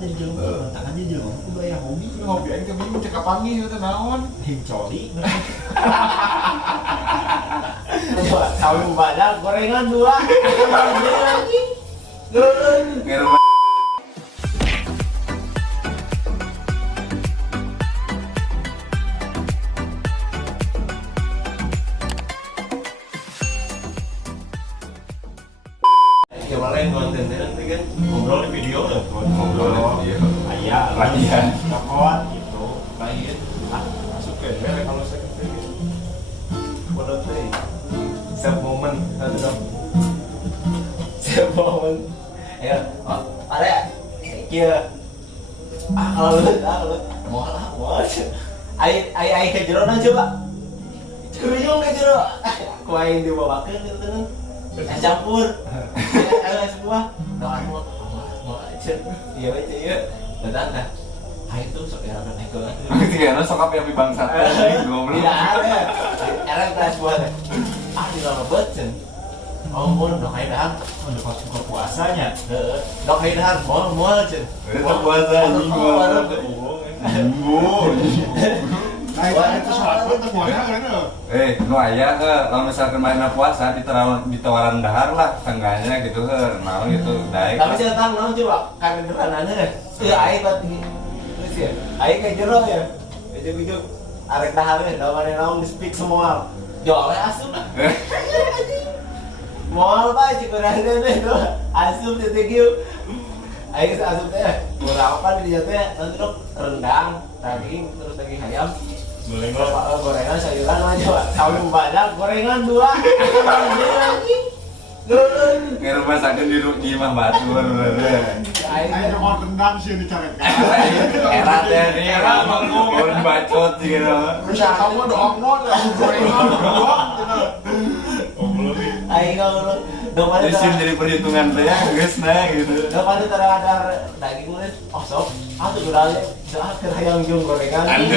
Jadi jelema, tangan dia jelema, aku gaya hobi. Hobi aing teh bingung cek kapangi itu naon. Coli. Coba tahu badak gorengan dua. Anjing. Ngerum Kemarin kontennya nanti kan ngobrol di video ya, ngobrol ya. Ayah, Latihan. telepon gitu. lain. Masuk ke mereka kalau saya kepingin. Bodoh teh. Setiap momen, ada setiap momen. Ya, oh, ada. Kia. Kalau mau. Ai ke jero na coba. Cuyung ke jero. Kuain dibawakeun gitu kan. Campur. Ayo semua. Doain mau aja. Iya aja ya. Dan dah. Hai itu sok ya ada nego. Tiga sok apa yang bangsa goblok. Tidak ada. Era kelas buat. Di dalam bocen. Oh, mau dok hai dah. Udah pas buka puasanya. Dok hai dah, mau cen. Itu puasa minggu. Nah, itu salah teh moalnya kan. Nu aya lamun misalkan main puasa ditawaran dahar lah tengganya gitu naon gitu daek. Tapi saya tahu naon coba kagederan aja. Iya, ai bat terus ya. Ai ke jero ya. Ujug-ujug arek dahar ya, lawan naon di speak semua. Jo oleh asup. Moal bae cikurang teh tuh. Asup teh kieu. Ai geus asup teh. Murapan di dieu teh nanti dok rendang, daging terus daging ayam. Gorengan sayuran aja pak, tahu badak gorengan dua. Anjing. Ngerum masakeun di imah batur. Aing mau rendang sih dicaretkan. Era teh dia mun bacot gitu. Bisa kamu doang mau gorengan doang. Aing kalau domane Isim jadi perhitungan saya geus na gitu. domane ada daging mulai. Oh sok, atuh urang dah keur hayang jeung gorengan. Tapi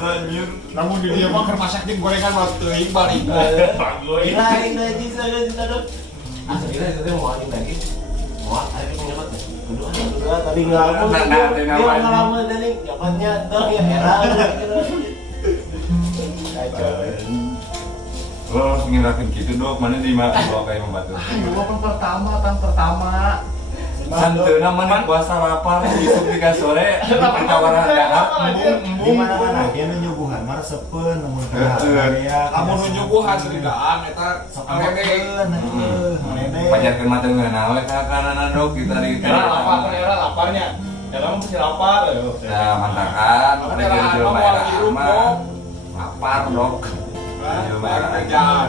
anjir. Namun di dia mah keur masak jeung gorengan mah teuing balik. Ina ina jisa dok. Asal ina itu mau anjing daging. Wah, ayo penyebat. Dua tadi ngalamun. Dia ngalamun tadi nyopotnya tuh ya era gitu. Kacau. Lo ngirakin gitu dok, mana di mana bawa kayak membantu? Gua kan pertama. Santeuna mana puasa lapar, isuk di sore, pertawaran dahar, Di mana-mana dia nyuguhan mah resepeun namun ya. Kamu nyuguhan serigaan eta Sok alede. pajarkeun mata ngeunah we ka kanana dok kita di Era laparnya. Era mah pasti lapar. Nah, mantakan, ada jelema era aman. Lapar dok. Kerjaan,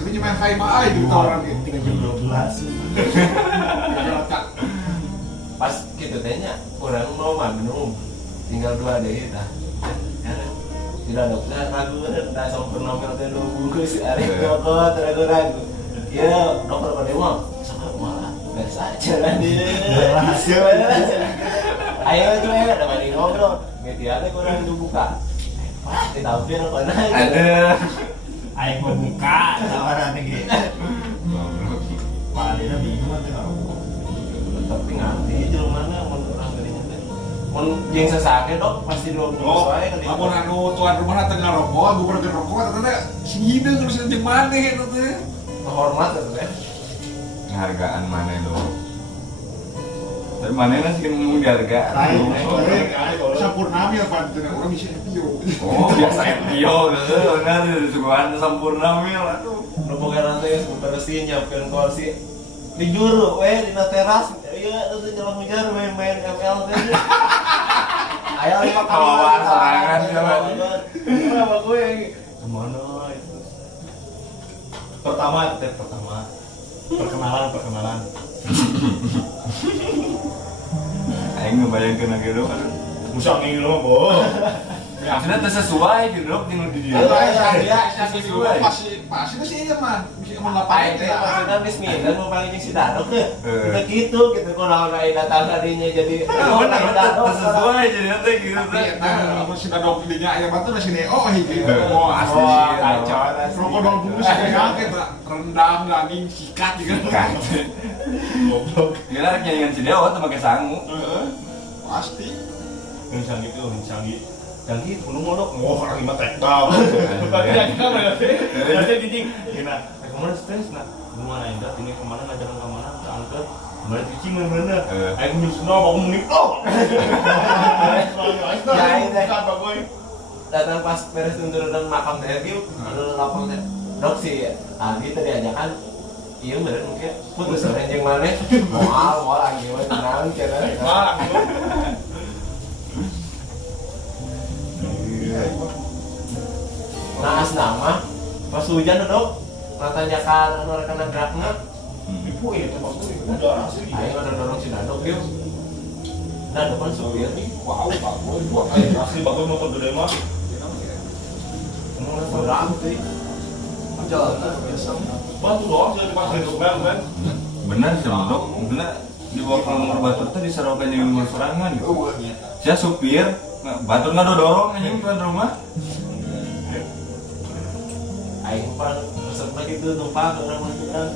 Tapi cuma kayak mah itu orang gitu. 3 jam 12. Pas gitu tehnya kurang mau mah minum tinggal 2 deh dah. Tidak dokter ragu dah sempurna nomor teh lu bungkus arek rokok ragu-ragu. Ya dokter pada mah sama malah biasa aja lah dia. Ayo tuh ya ada mani ngobrol. Media teh kurang dibuka. Pasti tahu dia apa nah. Ada. Aing mau buka tawaran ge. Palina bingung teh. Tapi ngerti jelmana mun urang geuning teh. Mun jeung sasake dok pasti 20 Oh, wae kali. amun anu tuan rumah tengah rokok, gubernur rokok katanya si hideung terus jeung maneh eta teh. Hormat eta teh. Hargaan mana dok? Tapi mana sih ngomong dihargaan? Sampurna mil pan teh urang bisa pio. Oh biasa Epio, benar suguhan sempurna mil, aduh. Lu boga nanti beresin nyiapkeun kursi. Di juru we di teras. Ieu teh jalan hujan main-main ML teh. Aya 5 kali. Kawawan serangan jalan. Kenapa gue kemana itu? Pertama. Perkenalan. Aing ngebayangkeun lagi dok. Musa ngilu mah, Bo. Maksudnya teu sesuai gitu jeung di dia. Pasti itu sih ya mah. Bisa emang Ngapain ngapain teh ya? maksudnya geus mindeun mau panggil si Dadok teh. Kita gitu kunaon aya datang hadinya jadi Bener teu sesuai jadi nanti gitu. Tapi eta mun si dadok dinya aya batu na si Neo gitu. Eh. Oh asli Wah, sih. kacau. Rokok dol bungkus kayak kita rendang daging sikat gitu. Goblok. Kira rek nyanyian si Dewa teu make sangu. Heeh. Pasti. Yang canggih tuh, yang canggih. Canggih, kuno molok. Oh, orang lima tekbal. Tapi Tapi kan ada gini. Gina, kemana stres nak? Gimana indah? Ini kemana ngajaran kemana? Angkat. Kemarin cicing mana? Ayo nyusno mau menit oh. Ya ini apa boy? Datang pas beres turun makam teh kieu, anu lapor teh. Dok sih, Adi tadi ajakan iya bener mungkin putus orang yang mana mau lagi mau tenang cara nah asnama pas hujan dok natanyakan anu rekan gerakna ibu ya tempat itu udah asli ayo ada dorong si Dadok dia Dadok kan supir wow pak boy asli bagus motor gede mah mau berang sih jalan biasa batu doang jadi pakai dokumen kan Bener sih Dok, bener di bawah kamar batur teh diserokan jeung rumah sorangan gitu. Sia supir, batur ngadodorong anjing ke rumah. aing pan peserta gitu numpang orang masukan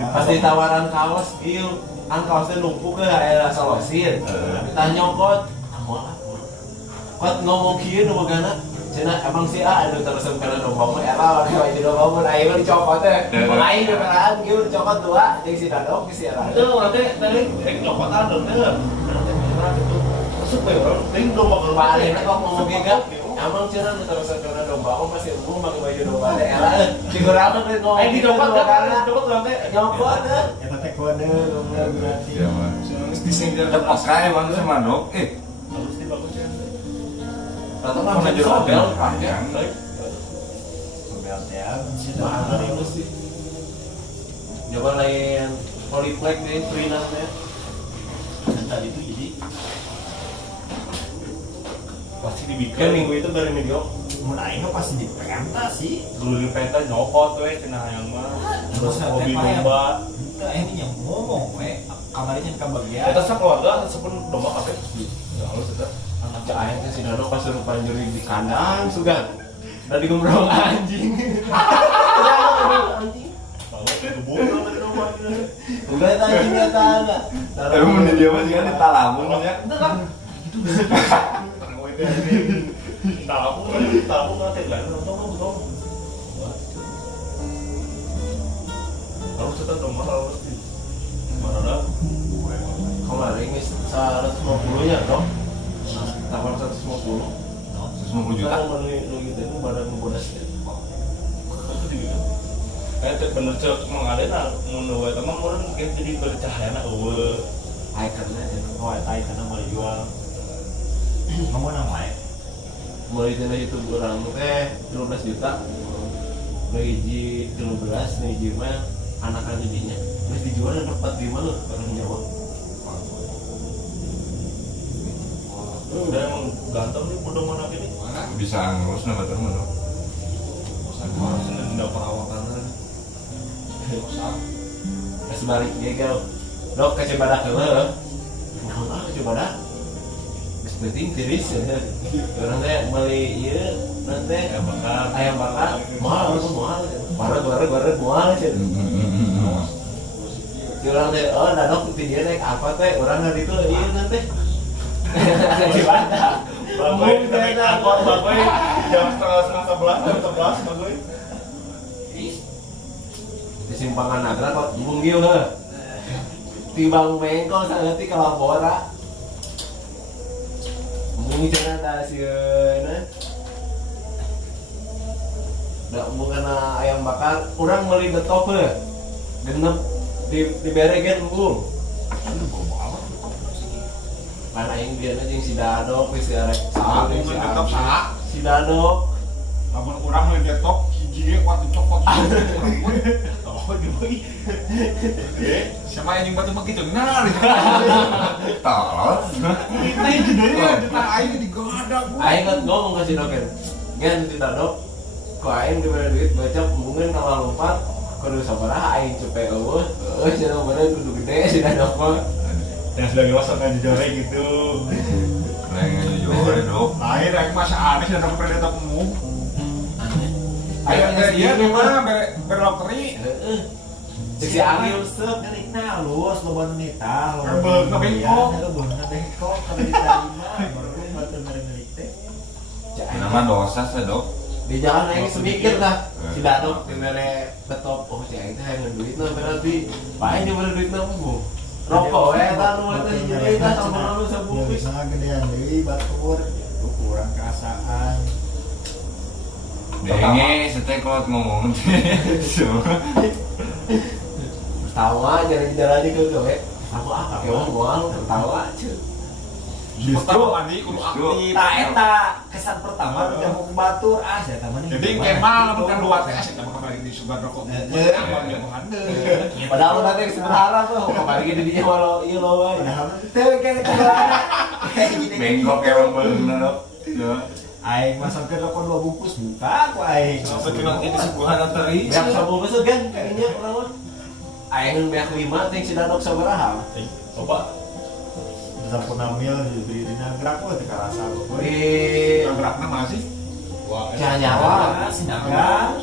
pas ditawaran kaos kieu kan kaosnya numpuk ke aya solosin kita nyokot amoal kot ngomong kieu nu bagana cenah emang si A anu terusan kana domba mah era wae wae domba mah aya mah dicokot teh aing beneran kieu dicokot dua jeung si Dadok si Era teh urang teh tadi nyokot ada teh masuk bae urang ting domba keur paling kok ngomong giga emang cenah nu terusan kana domba mah pasti umum pakai baju domba teh era figuran teh ngomong aing dicokot urang teh nyokot teh Eta teh kode bener berarti. Iya mah. Terus disindir Teu peka emang sama Dok. bagus sih bagus ya rata Mana mah jeung sobel sobel, pakai Sobel teh si mahal itu sih coba lain poliplex deh tuinannya tadi itu jadi pasti dibikin minggu itu dari minggu mun aing mah pasti di penta sih. dulu di peta nyokot tuh cenah yang mah terus hobi domba Teu aing yang ngomong we kamarnya ka bagian. kita sekeluarga sepun domba kabeh ya halus eta anak aing teh si Dado pas suruh panjuri di kandang sugan dan digombrong anjing anjing udah itu anjingnya tangga Tapi mun di dia mah kan ditalamun nya. itu kan tahu nanti kan nonton betul harus kita nomor harus di mana dah kemarin ini 150 nya dong tawar 150 150 juta. kan lu gitu itu badan bodas ya itu juga kayak bener cek mengalir menurut teman orang mungkin jadi bercahaya nak ikonnya ikonnya mau dijual Ngomong nama ya. mulai dari itu orang teh 15 juta hiji 13 nih gimana anak jadinya terus dijual dan dapat di mana orang Jawa udah emang ganteng nih udah mana ini Bisa ngurus na batur mah Dok. harus ada perawatannya kasih balik gegel dok kasih badak heula nah coba dah penting tiris ya orang teh beli ieu nanti ayam bakar mahal mahal sih orang teh oh dadok di dia naik apa teh orang nggak itu ieu nanti di mana bagoy naik angkot bagoy jam 10:30 bagoy di simpangan nagra kok bunggil heuh tibang bengkol saeutik ka Labora mungkin cara ada sieuna da bukan ayam bakar urang meuli betok heuh genep diberegen embung mana yang dia jeung si Dadok si arek saat ini tetap saat si Dadok namun orang yang detok hiji ge kuat dicopot Sama yang batu begitu benar. Tolong. Kita itu dari kita aing digoda bu. Aing kan ngomong ke si Doken. Gen di Dok. Ku aing diberi duit baca mungkin kalau lompat kudu sabaraha aing cepet eueuh. Cenah bener kudu gede si Dok mah. Dan sudah dewasa kan jujur gitu. Neng jujur dok. Air aing masa aneh dan dapat predator kamu. Aing Ayo dia gimana berlotteri? Heeh. Cek si Ariel sep. Nah, luas lo bantu nita, lo Ngebengkok. ngebengkok kalau diterima, baru batu milik teh. Nama dosa sih dok. Di jalan aing semikir tah. Si Dok dibere betop oh si aing teh hayang duitna berarti. Pae dibere duitna mah. Rokok eta nu eta hiji deui tah sama lu Nggak sabungkus. bisa gedean deui batur, itu kurang kerasaan. Denge, setek kalau ngomong. Tawa jalan-jalan ke gawe. Aku ah keong moal tawa cuy. Justru Andi kudu aktif. Nah, eta kesan pertama udah mau ke batur, saya tamani. Jadi kemal bukan dua teh asik sama kembali di sugar rokok. Apa dia mengandung. Padahal nanti sebenarnya tuh kemarin gini dia walau iya lo wae. Padahal teh kayak kebaran. Bengkok emang bener dok. Ya. Aing masangkeun rokok 2 bungkus buka ku aing. Sampai kena ini sebuah teri. Beak sabungkus kan kayaknya urang mah. Aing beak 5 teh si Dok sabaraha. Coba sampurna mil diberi dina gerak we teh karasa we. Di Gerakna masih. Wah, Nyawa. Sinaga.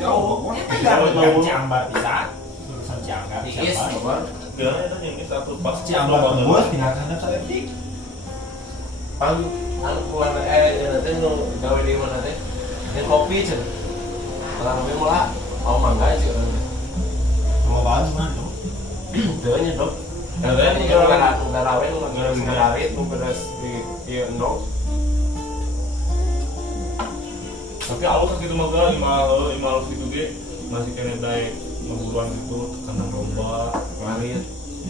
Jauh. Kan Ciambar pisan. Urusan Ciambar. Tiis kabar. Ciambar tembus tinggal handap saleptik. Pang kuan nanti nu gawe di mana teh? Di kopi cenah. Orang kopi malah mau mangga sih orang. Lobaan mana tuh? Teu nya Dok. Ada nih kalau nggak rawe nu nggak rawit nu beres di endok. Tapi awal kan gitu mah imal gitu ge masih kena daek ngeburuan gitu karena lomba Ngarit.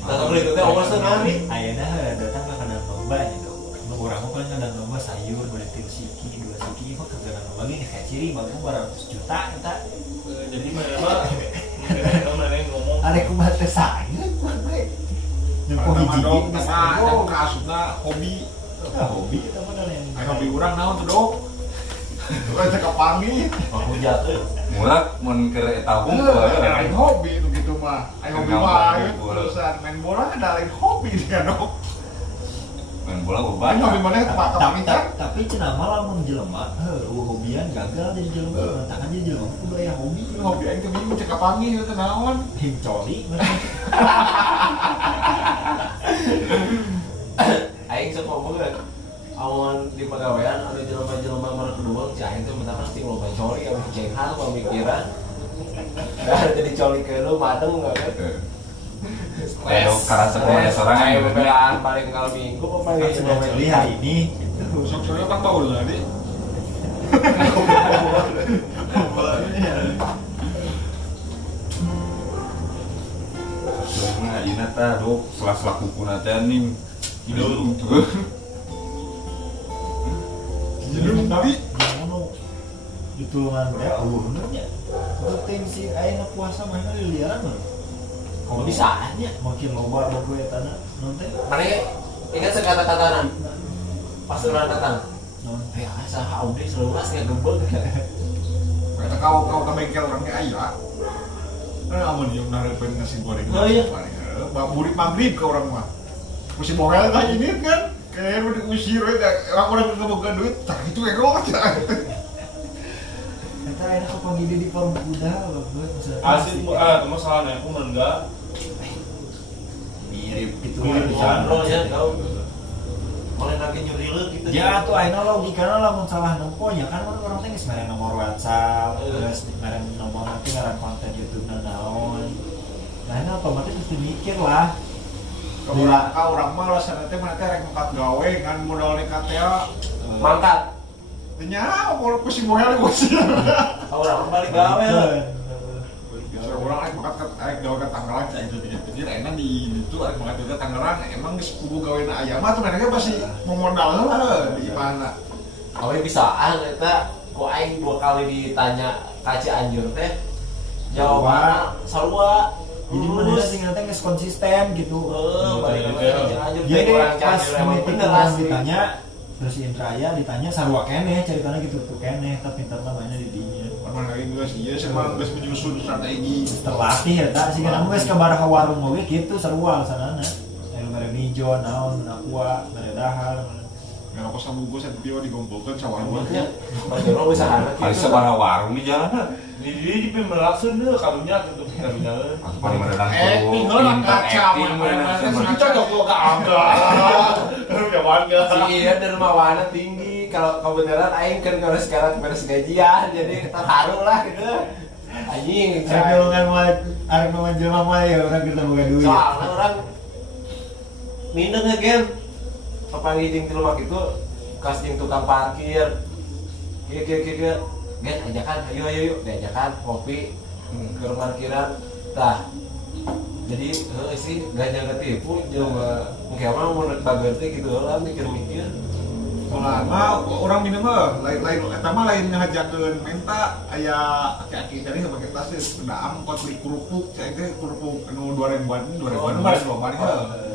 Tah beli teh awas teh ngarit. Ayeuna datang ke kandang lomba nya tuh. Nu urang mah kan kandang lomba sayur beli til siki 2 siki mah kandang lomba ge kayak ciri bagus 200 juta eta. jadi mah mungkin ada yang ngomong Are kumaha teh sayur gue. Nyempoh hiji Dok, geus nah, ayo. yang kasutna hobi. Hobi eta mah yang Ayo hobi urang naon tuh, Dok? Tuh teh kapangi. Hujat teh. Mulak mun keur eta Ada lain hobi itu gitu mah. Ayo hobi Gampang, wae bola. urusan main bola ada lain hobi dia, Dok. main bola Ayo beban. hobi mana tempat kepangitan? tapi cenah mah lamun jelema hobian gagal jadi jelema tangan jadi jelema kudu aya hobi Hobi aing teh bingung cek kapangi itu teh naon. hincoli Aing sok ngomong kan. Awan di pegawaian ada jelema-jelema mana kedua si aing teh mentang pasti lomba coli abis cenghal pemikiran. Dah jadi coli ke lu madeng enggak kan? Kayak karasa kayak seorang Aing yang bebelaan paling kalau minggu apa paling sudah coli hari ini Sok-soknya kan tahu dulu tadi. Nah, ini tah dok, selah-selah kuku nanti nih. Hidung. Jadi tadi ngono ditulungan teh bener nya penting si ayeuna puasa mah liliaran mah Kalau bisa aja. makin loba loba eta na non teh Mana ingat sekata-katanan pas orang datang. non Ya asa aude seluas nggak gebel. kata kau ke bengkel orang ke aya. Amun dia narepeun nasi goreng. Oh, iya. Murid maghrib ke orang mah. Mesti bohel tah ini kan. Kayak udah diusir orang-orang yang boga duit, tak itu ego aja. eta ayeuna pagi di kolom kuda bagus asik itu masalahnya aku enggak mirip gitu Jandro ya kau. Oleh lagi nyuri lu gitu. ya tuh ayeuna logikana lamun salah nemponya kan orang teh geus mere nomor WhatsApp geus mere nomor nanti ngaran konten YouTube na naon nah ini otomatis mesti mikir lah Kau orang mah alasan teh mana teh rek ngangkat gawe ngan modal nekat teh. Mangkat. Teu nyaho kalau kusi bohel usir. Orang balik gawe lah. Orang rek ngangkat rek gawe ka Tangerang cai itu dia. Jadi enak di itu rek ngangkat ke Tangerang emang geus kudu gaweuna aya mah tuh mereka pasti memodal heula di mana. Awe bisaan eta ku aing 2 kali ditanya ka Cianjur teh jawabannya sarua. Jadi mana sih nanti nggak konsisten gitu. Balik aja Jadi orang pas cari emang meeting bener orang asli. ditanya, terus si Indraya ditanya sarua keneh, ceritanya gitu tuh keneh, tapi pintar namanya di dinya. Mana lagi guys, iya sih malah guys menyusun strategi. Terlatih ya tak sih kan geus kabaraha warung oge gitu sarua alasanana. Anu mere nijo naon aqua, mere dahar. Nggak apa sama gue saya video dikumpulkan cawan Makanya bagaimana usahana Kali sabaraha warung di jalanan. Di pemelaksan deh karunya gitu karunya. Paling merenang Acting lah kaca Kita jauh ke angka. Jawaban si iya dermawana tinggi kalau kebenaran aing kan kalau sekarang beres gajian jadi terharu lah gitu anjing Arek golongan mah arek mah jelema mah ya urang kita boga duit. soalnya orang mineng again papanggih jeung ti rumah gitu kas jeung tukang parkir kieu gen ajakan ayo yuk diajakan kopi ke parkiran tah jadi sih gak jaga tipu coba mungkin mau bager teh gitu lah mikir-mikir soalnya orang minum lain pertama lain ngajakeun menta aya aki-aki tadi sama kita sih daam kot beli kerupuk saya teh kerupuk anu 2000-an 2000-an baris loba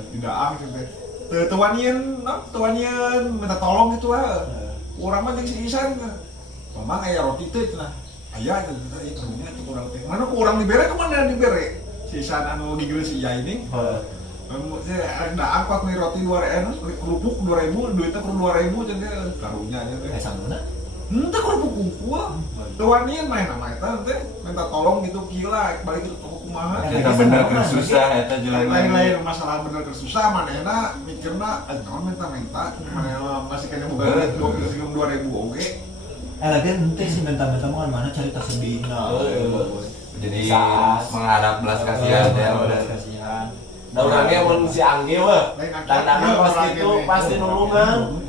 di daam teh tuanian minta tolong gitu lah urang mah jeung si Isan memang aya roti teh cenah aya kita ieu karunya teh urang teh mana ku urang dibere kemana dibere si Isan anu digeuleuh si Iya ini ada angkot nih roti 2.000, kerupuk 2.000, duitnya per 2.000 jadi karunya aja teh. Samuna. Entah kerupuk kumpul, tuanian main sama eta teh, minta tolong gitu gila, balik ke toko kumaha. Kita bener keur susah eta jelema. Lain-lain masalah bener keur susah, manehna mikirna naon minta-minta, manehna masih kena boga duit 2.000 oge. Lagi ente sih minta-minta mau mana cari tasbihna. Jadi mengharap belas kasihan ya udah. Kasihan. da urangnya mun si Anggi weh dandangan pasti itu pasti nulungan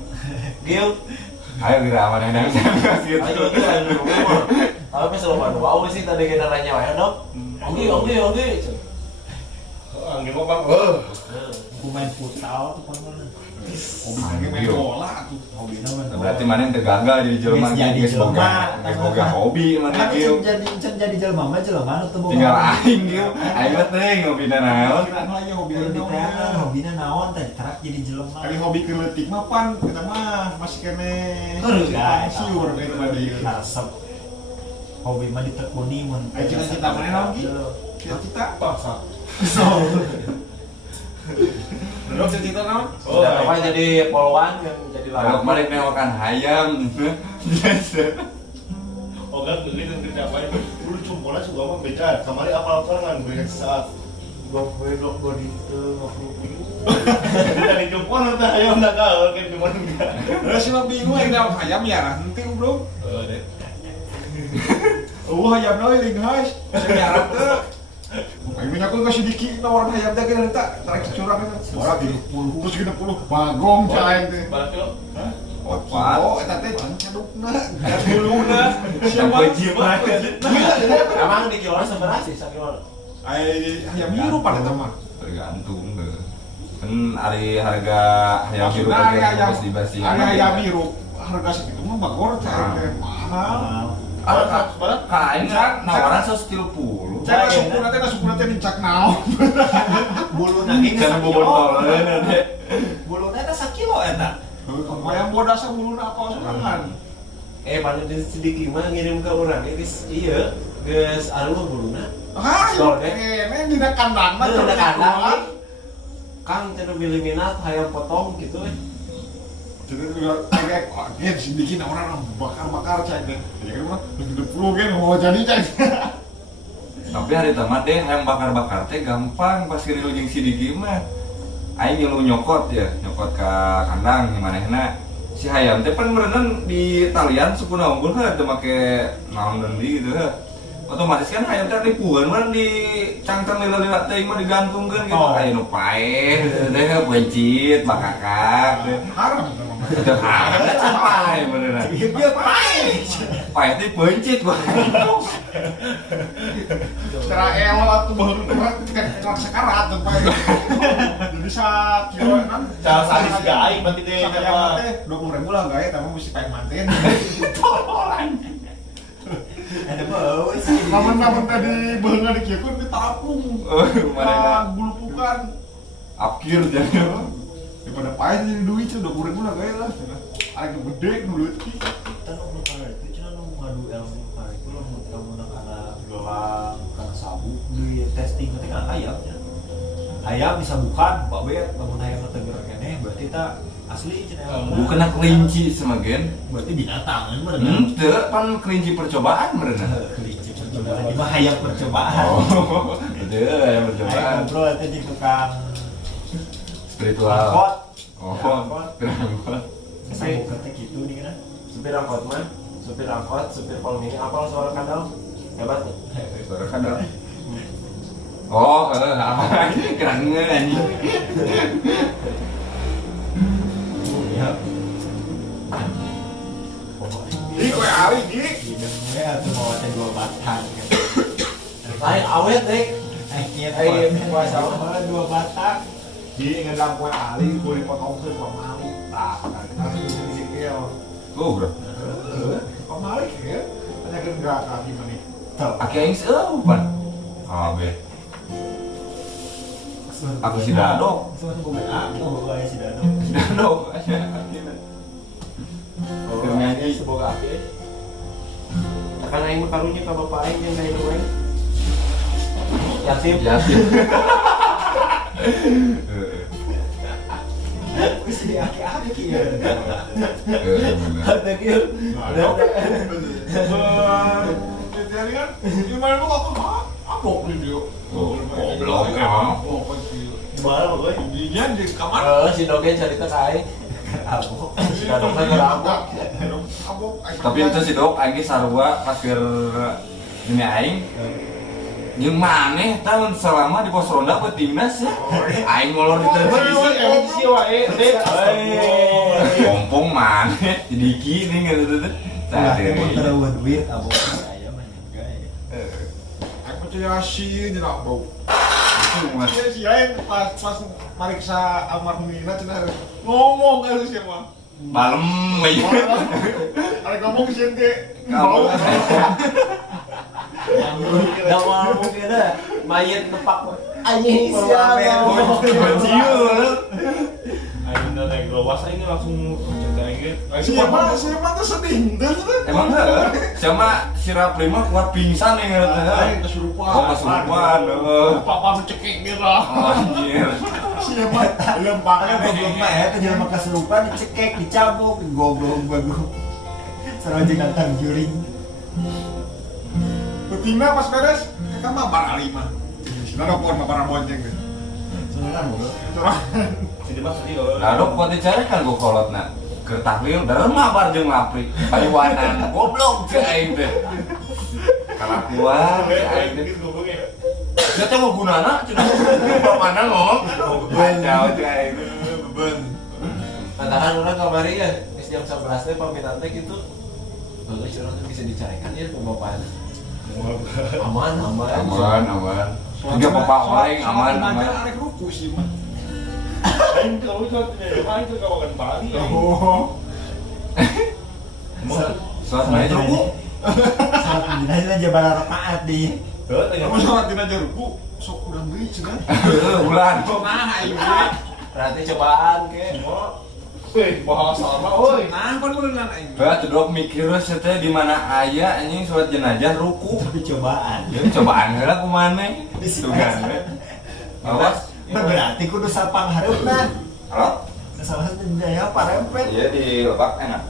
Gil Ayo kira aman yang ayo gitu tapi selalu wow sih tadi kita nanya wae dok Anggi Angin mah bang. Aku main futsal tuh pernah. Hobi main bola tuh. Hobinya main bola. Berarti mana yang tergagal jadi jelema Jadi geus boga jelema. geus boga hobi mana Kan kieu. jadi jelema mah jelema tuh boga. Tinggal aing kieu. Aing mah teh ngobina naon. Kira lagi hobi Jadi naon. ditanya hobina naon teh terak jadi jelema. Kali hobi keleutik mah pan kita mah masih kene. Guys, Siur gitu mah deui. Resep. Hobi mah ditekuni mun. Ayo cita-cita mana naon ki? Cita-cita Paksa. So, Duduk cita-cita naon? Oh, apa jadi polwan yang jadi Kalau lawan kemarin newakan hayam. Biasa. Oh kan beli dan kerja apa itu? Dulu cuma juga mah beda. Kemarin apa kan beli saat gua belok gua di itu tadi jumpa nanti ayo nak kau kan cuma enggak. Terus mah bingung yang dalam hayam ya nanti bro. Oh deh. Hayam naon ling haus. Saya teh. Ayo nyakul ka sedikit nawaran hayam teh kita tak tarik curang itu. Ora 30 terus 30 bagong cain teh. Berapa kilo? Hah? Opat. Oh, eta teh cadukna, caduluna. Siapa jimat? emang di kiloan seberapa sih sakilo Ai hayam biru pada teman. Tergantung deh. Kan hari harga hayam biru Maksudna teh hayam geus dibasi. Ari hayam biru harga segitu mah bagor cain teh mahal. Kain kan nawaran 130. Cara sukuna teh nincak naon. bulu naging Jangan bobot teh. Bulu naging sakilo eta. Hayam bodas sabuluna apa sorangan. pada di sedikit mah ngirim ke orang geus iya geus anu buluna Ah, Sol, ini dina kandang mah Dina kandang. keluar. Kang teu milih minat hayam potong gitu Jadi juga kayak gen sedikit orang bakar cai deh. Ya kan mah 70 gen mau jadi cai. Tapi hari tamat deh hayam bakar-bakar teh gampang pas kirilu jeung sidiki mah. Aing nyelu nyokot ya, nyokot ka kandang manehna. Si hayam teh pan meureun di talian sukuna unggul heuh teu make naon deui gitu heuh. Otomatis kan hayam teh ripuan mah di cangkang lila-lila teh mah digantungkeun gitu. Oh. Aya nu paeh teh bencit bakakak teh. Haram itu mah. Teu ada capai beneran. Dia pae. Paeh teh bencit wah. Secara elok tuh baru berat kan sekarat tuh Pak. Jadi saat kilo kan Cara sadis gak aing berarti deh hayam teh 20.000 lah guys, tapi mesti pakai manten. Ada bau sih. Namun tadi beungan di kieu di tapung. Mana Gulupukan. apkir jadi Daripada payah jadi duit 20.000 lah gaya lah. Ada gede dulu itu. Kita ngomong kali itu cina nu ngadu ilmu kali itu lo kamu nak karena gelang karena sabuk di testing nanti kan ayam ya. Ayam bisa bukan, Pak Bet, namun ayam teger kene berarti kita asli cina ilmu. bukan kelinci semagen. Berarti binatang kan berenang. Teu kan kelinci percobaan berenang. Kelinci percobaan. Ini mah hayam percobaan. Oh, itu yang Ayo percobaan. ngobrol itu di tukang Spiritual. angkot. Oh, Angkot. angkot. Sabuk ketek gitu nih kan. Supir angkot mah, supir angkot, supir pol mini, apal suara kadal hebat tuh. Suara kadal. Oh, keren anjing. Ya. Ih, kowe ali di. Hidungnya tuh mau ada 2 batang kan. Lain awet deh. Akhirnya puasa sama 2 batang. Di ngedang kowe ali, kowe potong ke pamali. Tah, kan di sini ya. Oh, bro. Pamali ya. Tanya ke enggak kaki mana. Tuh. Aki aing seueuh pan. Ah, be. Aku si Dado. Semua bukan aku, gue si Dado. Dado aja akhirnya. Bernyanyi. Semoga akhir. Akan aing karunya ka bapak aing yang lain we. Yatim. Yasin. Wis di aki-aki ya. Bener. Ada kieu. Jadi kan, gimana lu waktu apa video? Oh, goblok emang. Oh, pasti. Gimana gue? Dia di kamar. Si Dogen cerita ka aing. Aku. Sudah dong lagi rabok. Tapi itu si Dok aing sarua pas keur ini aing jeung maneh tahun selama di pos ronda buat timnas ya. Aing ngolor di televisi. Pompong maneh jadi gini gitu tuh. Nah, mau terlalu duit, abu saya mah juga ya. Aku percaya sih di nak bau. Mas. Iya sih, aing pas mariksa almarhum Nina cenah ngomong kan sih mah. Balem we. Ada ngomong sih teh. Kamu. Dah mau mungkin ada mayat nepak anjing Ayo udah naik gelowas aja langsung cerita aja. Siapa tuh sedih dan Emang heuh? Sama si Rapli mah kuat pingsan yang ngarana. aing kesurupan. Oh, kesurupan. Heeh. Papa mencekik gitu. Anjir. Siapa lempar Ada goblok mah ya, tuh jelema kesurupan dicekek, dicabuk, goblok bagus. Sarojeng nantang juring. betina pas beres ke kamar barali mah. Nada pon mah bonceng deh. Sebenarnya bodoh. Jadi mas tadi kalau Lalu buat dicari kan gue kolotna ke tahlil dan mabar jeung Lapri payuanan goblok cek aing teh kalakuan cek aing teh dia teh mau gunana cenah mana ngomong kacau cek aing teh Ben. katakan orang kamari ya jam 11 teh pamitan teh gitu bagus orang tuh bisa dicarikan ya ke bapak aman aman tiga bapak orang aman Arek ruku sih mah. aing kalau itu aing tuh kawan Bali. Oh. soal main ruku Saat pembinaan aja bala rakaat di. Kamu sholat dina ruku sok udah beli cenah. bulan Nah, aing berarti cobaan ke Semua. Wih, bahasa sama, woi. Nah, kan beneran aing. Bah, tuh dok mikir teh di mana aya anjing sholat jenazah ruku. Tapi cobaan. Ya cobaan heula kumaha tuh kan. Awas. Berarti kudu sapang hareupna. Halo? Salah satu daya parempet. Iya di lebak enak.